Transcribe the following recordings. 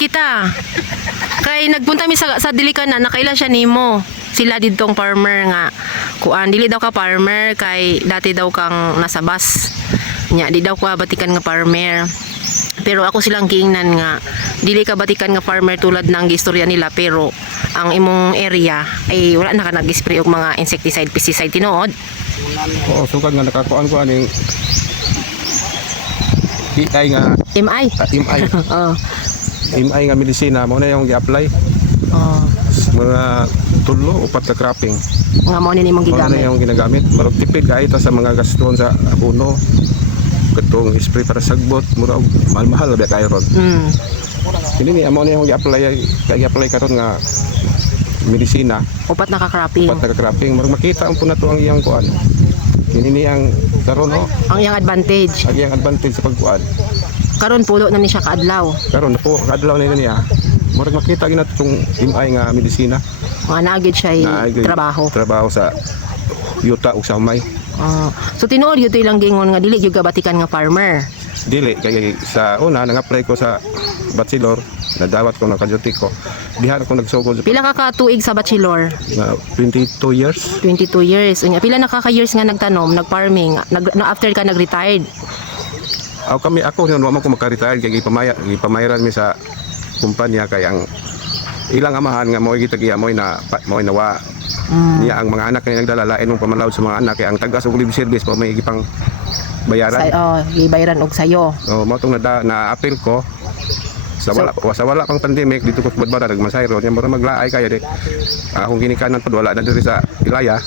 kita. Kay nagpunta mi sa dili ka na nakailan siya nimo. Sila didtong farmer nga kuan dili daw ka farmer kay dati daw kang nasa bus. Nya di daw ka batikan nga farmer. Pero ako silang giingnan nga dili ka batikan nga farmer tulad ng istorya nila pero ang imong area ay wala na ka nag-spray og mga insecticide, pesticide tinuod. Oo, sukad nga nakakuan ko aning DI nga MI. MI. Oh. MI nga medisina mo na yung gi-apply. Oh. Mga tulo upat ka cropping. Nga mo ni nimong Mo na gigamit. yung ginagamit. Marog tipid kay ito sa mga gaston sa abono. Katong spray para sagbot, mura og mahal-mahal ba kay ron. Hindi ni amo na yung gi-apply karon nga medisina. Upat na ka-cropping. Upat ka cropping. Marog makita ang puna to ang iyang kuan. Kini ni ang karon oh, Ang iyang advantage. ang iyang advantage sa pagkuan. Karon pulo na ni siya kaadlaw. Karon na po kadlaw na niya. Murag makita gina tong MI nga medisina. Mga naagid siya Naagay trabaho. Trabaho sa yuta ug sa humay. So tinuod yun ilang gingon nga dili gyud ka batikan nga farmer. Dili kay sa una nang-apply ko sa bachelor, nadawat ko ng kaduty ko. Diha ako nagsugod Pila ka katuig sa bachelor? na 22 years. 22 years. Unya pila na ka years nga nagtanom, nag-farming, after ka nag-retired. Ako yun, wala ko maka-retire kay gipamayran mi sa kumpanya kay ang ilang amahan nga mo gitag-iya mo nawa. Niya ang mga anak nga nagdala lain mong pamanlawd sa mga anak kay ang tagas ug libre service pa may gipang bayaran. Gibayaran og sayo. Mo tong na-appeal ko sa wala pang pandemic dito ko badbara nagmasayro nya mura maglaay kaya di akong ginikanan pud wala na diri sa Ilaya.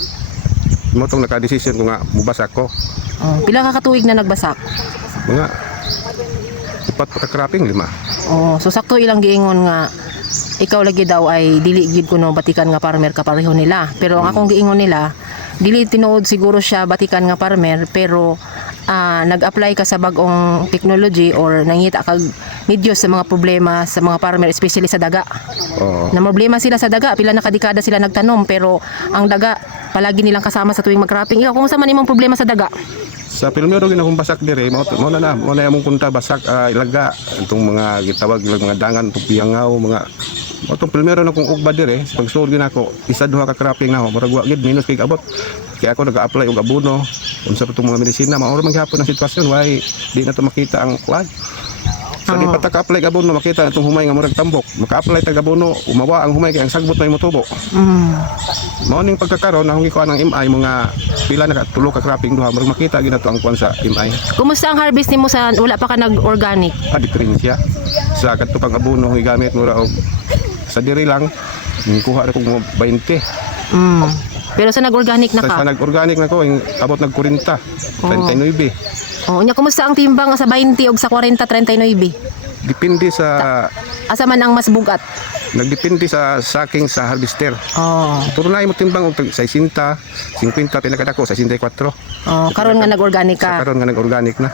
Mo tong naka-decision ko nga mubasak ko. Pila ka katuig na nagbasak? Mga upat pa ka cropping 5. So sakto ilang giingon nga ikaw lagi daw ay dili gyud kuno batikan nga farmer kapareho nila. Pero ang akong giingon nila, dili tinuod siguro siya batikan nga farmer pero nag-apply ka sa bagong technology or nangita kag medyo sa mga problema sa mga farmer especially sa daga. Oo. Na problema sila sa daga, pila na kadekada sila nagtanom pero ang daga palagi nilang kasama sa tuwing mag-cropping. Ikaw kung sa man imong problema sa daga? Sa pilmero ginakong basak dire mo na among kunta basak ilaga itong mga gitawag mga dangan ug piyangaw mga mo tong pilmero na kong ugba dire sa pagsuod ginako isa duha ka cropping na ho murag wa gid minus kay abot kay ako nag-apply og abono unsa pa tong mga medisina maoro man gyapon ang sitwasyon why di na to makita ang kwan. Sa di pa ta ka-apply abono makita itong humay nga murag tambok maka-apply tag abono umawa ang humay kay ang sagbot may motubo. Mao ning pagkakaroon akong gikuha ng MI mga pila na tulo ka cropping duha murag makita ginato ang kwan sa MI. Kumusta ang harvest nimo sa wala pa ka nag-organic? Diferensya sa kadto pang abono gigamit mura og sa diri lang kuha ra kog 20. Pero sa nag-organic na ka? Sa nag-organic na ko abot nag 40 39. Nya kumusta ang timbang sa 20 ug sa 40 39? Depende sa Asa man ang mas bugat? nagdepende sa saking sa harvester. Puro na mo timbang og 60, 50 pinakadako 64. Karon nga nag-organic ka. Karon nga nag-organic na.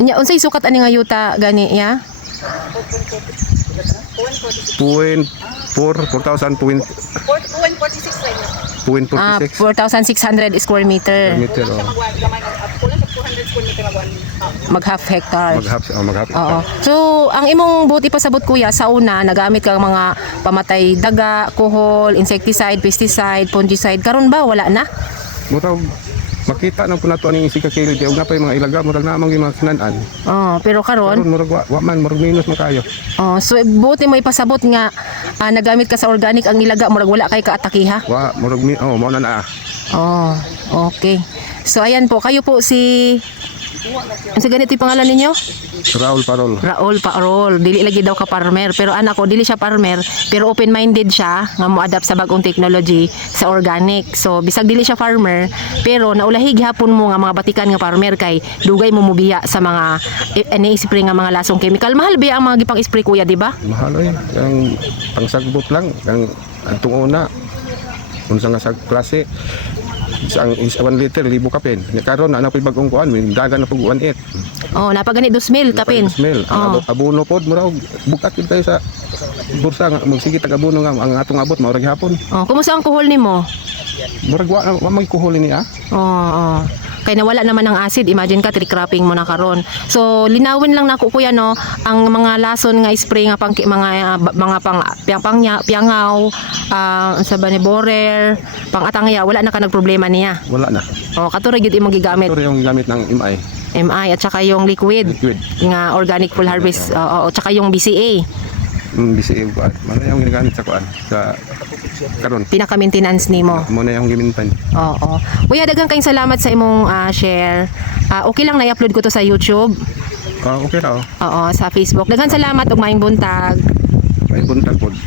Nya unsay sukat ani nga yuta gani ya? 4,000 4.46 right now. 4,600 square meter. meter. Kulang sa 400 square meter Mag half hectare. Maghap. Oo. So, ang imong buti pasabot kuya sa una nagamit kang mga pamatay daga, kuhol, insecticide, pesticide, fungicide. Karon ba wala na? Murag makita na po nato aning sikakili di og napay mga ilaga murag na amang mga kinanan. Pero karon Murag wa man murag minus man kayo. so buti mo ipasabot nga nagamit ka sa organic ang nilaga murag wala kay kaatakiha. Wa murag mao na. Okay. So ayan po, kayo po si ano sa ganito yung pangalan ninyo? Raul Parol. Dili lagi daw ka farmer. Pero anak ko, dili siya farmer. Pero open-minded siya nga mo-adapt sa bagong technology sa organic. So, bisag dili siya farmer. Pero naulahig hapon mo nga mga batikan nga farmer kay dugay mo mubiya sa mga ini-spray nga mga lasong chemical. Mahal ba ang mga gipang spray kuya, di ba? Mahal ang pangsagbot lang. Ang antong una. Unsa nga sa klase. Isang 1 liter, 1,000 kapin. Karon na po'y bagong kuan, dagan na po 1.8. Napagani 2,000 kapin. Ang abono pod mura bukat yun tayo sa bursa nga magsige tag abono nga ang atong abot maurag hapon. Kumusta ang kuhol nimo? Murag wa magkuhuli niya. kay nawala naman ng acid, imagine ka tree cropping mo na karon. So linawin lang nako kuya no, ang mga lason nga spray nga pang mga pang piangaw, sa ba ni borer, pang atangya, wala na ka nagproblema niya. Wala na. O kato ra gyud imong gigamit. Ito yung gamit ng MI. MI at saka yung liquid nga organic full harvest, at saka yung BCA. BCA kuan. Muna yung ginagamit sa kuan sa karon. Pinaka-maintenance nimo. Muna yung gimintan. Oo. Kuya, daghang kayong salamat sa imong share. Okay lang na-upload ko to sa YouTube. Okay ra. Oo, sa Facebook. Daghang salamat ug maayong buntag. May buntag pod.